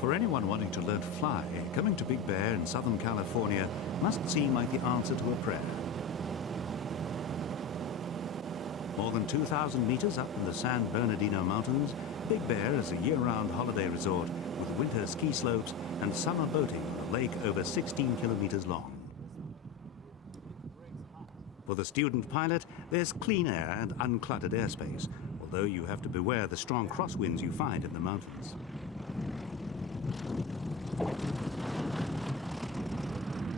For anyone wanting to learn to fly, coming to Big Bear in Southern California must seem like the answer to a prayer. More than 2,000 meters up in the San Bernardino Mountains, Big Bear is a year-round holiday resort with winter ski slopes and summer boating on a lake over 16 kilometers long. For the student pilot, there's clean air and uncluttered airspace, although you have to beware the strong crosswinds you find in the mountains.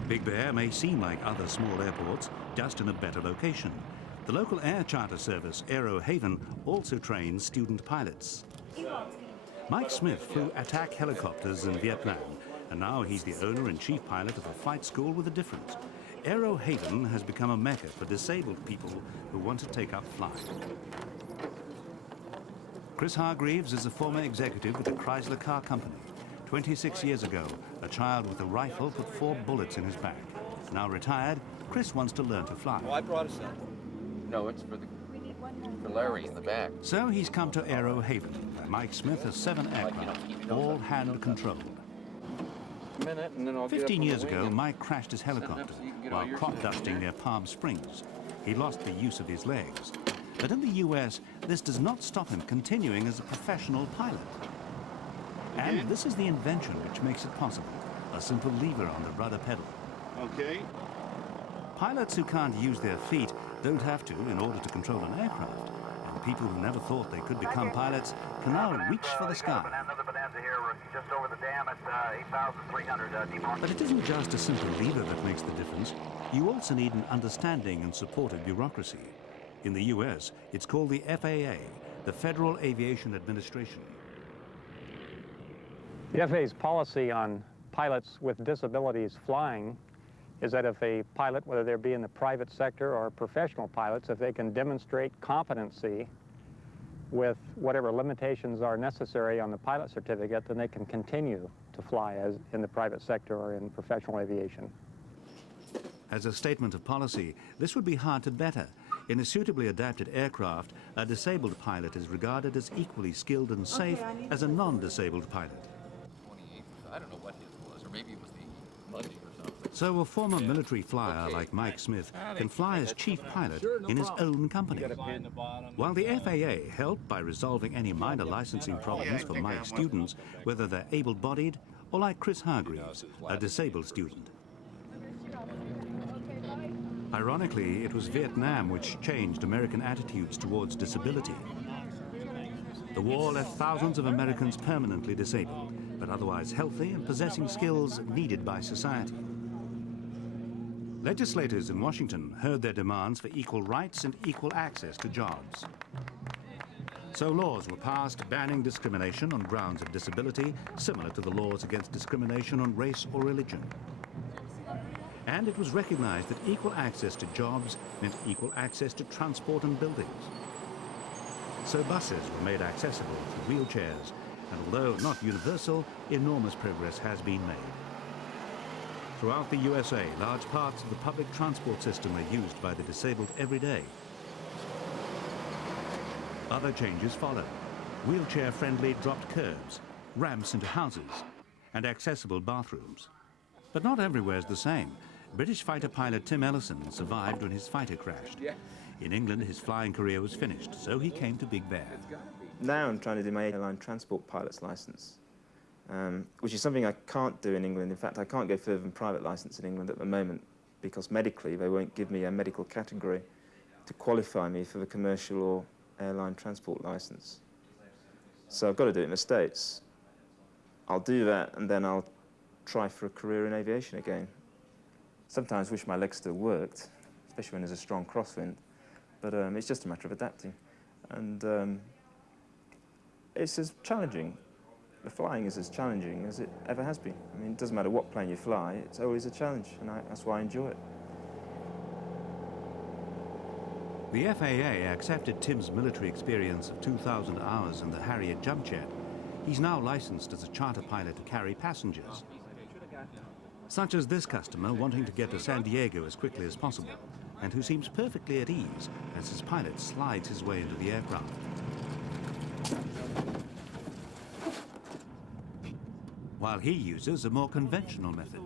Big Bear may seem like other small airports, just in a better location. The local air charter service, Aero Haven, also trains student pilots. Mike Smith flew attack helicopters in Vietnam, and now he's the owner and chief pilot of a flight school with a difference. Aero Haven has become a mecca for disabled people who want to take up flying. Chris Hargreaves is a former executive with the Chrysler Car Company. 26 years ago, a child with a rifle put 4 bullets in his back. Now retired, Chris wants to learn to fly. Oh, I brought a son. No, it's for Larry in the back. So he's come to Aero Haven, where Mike Smith has 7 aircraft, all hand-controlled. 15 years ago, Mike crashed his helicopter while crop dusting near Palm Springs. He lost the use of his legs. But in the US, this does not stop him continuing as a professional pilot. And this is the invention which makes it possible, a simple lever on the rudder pedal. Okay. Pilots who can't use their feet don't have to in order to control an aircraft. And people who never thought they could become pilots can now reach for the sky. But it isn't just a simple lever that makes the difference. You also need an understanding and supportive bureaucracy. In the US, it's called the FAA, the Federal Aviation Administration. The FAA's policy on pilots with disabilities flying is that if a pilot, whether they be in the private sector or professional pilots, if they can demonstrate competency with whatever limitations are necessary on the pilot certificate, then they can continue to fly as in the private sector or in professional aviation. As a statement of policy, this would be hard to better. In a suitably adapted aircraft, a disabled pilot is regarded as equally skilled and safe as a non-disabled pilot. I don't know what his was, or maybe it was the Monday or something. So a former military flyer like Mike Smith can fly as chief pilot in his own company. While the FAA helped by resolving any minor licensing problems for Mike's students, whether they're able-bodied or like Chris Hargreaves, a disabled student. Ironically, it was Vietnam which changed American attitudes towards disability. The war left thousands of Americans permanently disabled, but otherwise healthy and possessing skills needed by society. Legislators in Washington heard their demands for equal rights and equal access to jobs. So laws were passed banning discrimination on grounds of disability, similar to the laws against discrimination on race or religion. And it was recognized that equal access to jobs meant equal access to transport and buildings. So buses were made accessible to wheelchairs, and although not universal, enormous progress has been made. Throughout the USA, large parts of the public transport system are used by the disabled every day. Other changes follow: wheelchair-friendly dropped curbs, ramps into houses, and accessible bathrooms. But not everywhere is the same. British fighter pilot Tim Ellison survived when his fighter crashed. In England, his flying career was finished, so he came to Big Bear. Now I'm trying to do my airline transport pilot's license, which is something I can't do in England. In fact, I can't go further than private license in England at the moment because medically they won't give me a medical category to qualify me for the commercial or airline transport license. So I've got to do it in the States. I'll do that and then I'll try for a career in aviation again. Sometimes wish my legs still worked, especially when there's a strong crosswind, but it's just a matter of adapting. And it's as challenging. The flying is as challenging as it ever has been. I mean, it doesn't matter what plane you fly, it's always a challenge, and that's why I enjoy it. The FAA accepted Tim's military experience of 2,000 hours in the Harrier jump jet. He's now licensed as a charter pilot to carry passengers, such as this customer wanting to get to San Diego as quickly as possible, and who seems perfectly at ease as his pilot slides his way into the aircraft. while he uses a more conventional method.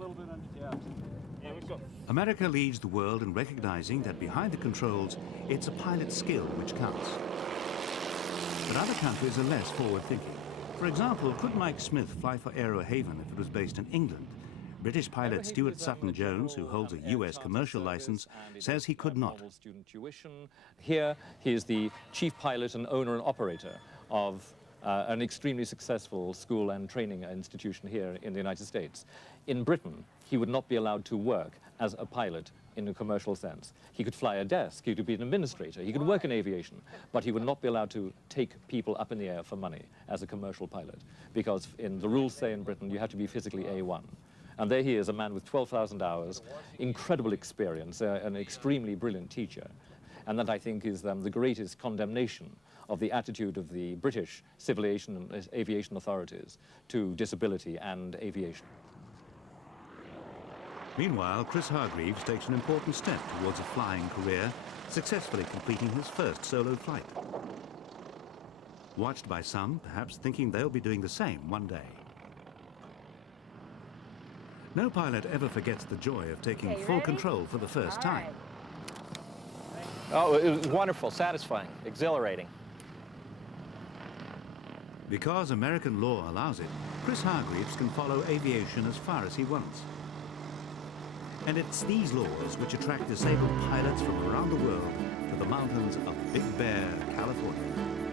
America leads the world in recognizing that behind the controls, it's a pilot's skill which counts. But other countries are less forward-thinking. For example, could Mike Smith fly for Aero Haven if it was based in England? British pilot Stuart Sutton-Jones, who holds a US commercial license, says he could not. Here, he is the chief pilot and owner and operator of an extremely successful school and training institution here in the United States. In Britain, he would not be allowed to work as a pilot in a commercial sense. He could fly a desk, he could be an administrator, he could work in aviation, but he would not be allowed to take people up in the air for money as a commercial pilot, because in the rules say in Britain you have to be physically A1. And there he is, a man with 12,000 hours, incredible experience, an extremely brilliant teacher. And that, I think, is the greatest condemnation of the attitude of the British civil aviation authorities to disability and aviation. Meanwhile, Chris Hargreaves takes an important step towards a flying career, successfully completing his first solo flight. Watched by some, perhaps thinking they'll be doing the same one day. No pilot ever forgets the joy of taking full control for the first time. Oh, it was wonderful, satisfying, exhilarating. Because American law allows it, Chris Hargreaves can follow aviation as far as he wants. And it's these laws which attract disabled pilots from around the world to the mountains of Big Bear, California.